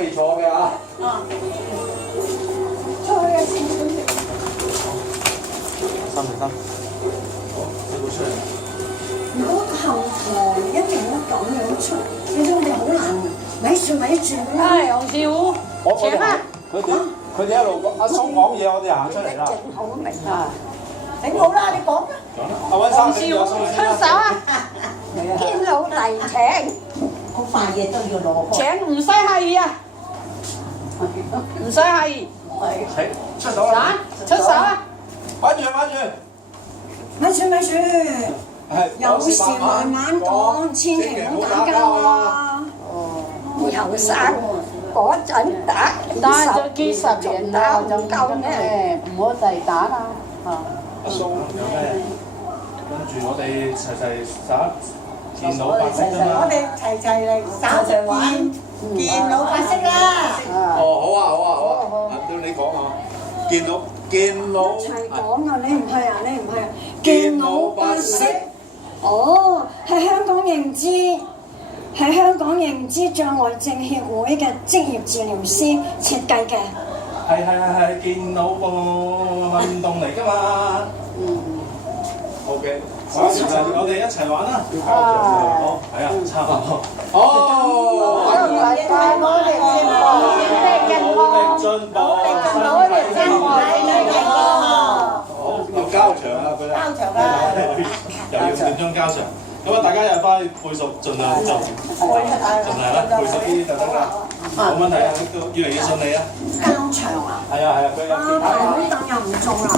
未坐嘅啊。出去啊，先準備。心好，你會出嚟。如果後台一定要咁樣出，你知我哋好難。咪住咪住咁樣。係黃師傅，請啊！佢哋一路講，阿叔講嘢，我哋行出嚟啦。正好明啊！你好啦，你講啦。阿温生，你有黃師傅出手啊！堅老弟請，好快嘢都要攞開。請唔使客氣啊！唔使客氣，係出手啦！出手啊！玩住。咪住咪住，係有事慢慢講，千祈唔好打交啊！後生嗰陣打，打咗幾十年啦，就夠咩？唔好再打啦！阿叔有咩？跟住我哋齊耍電腦白色啫嘛。我哋齊嚟耍就玩電腦白色啦。哦，好啊，到你講啊。電腦一齊講啊！你唔係啊？電腦白色。哦，係香港認知障礙症協會嘅職業治療師設計嘅。係電腦個運動嚟㗎嘛。OK， 我哋一齊玩啦。好，係啊，差唔多。哦，進步，好，要交場啊！佢哋交場啊！又要點樣交場？咁啊，大家又翻去配熟，盡量啦，配熟啲就得啦。冇問題啊，越嚟越順利啊！交場啊！係啊，佢有其他。台凳又唔做啦。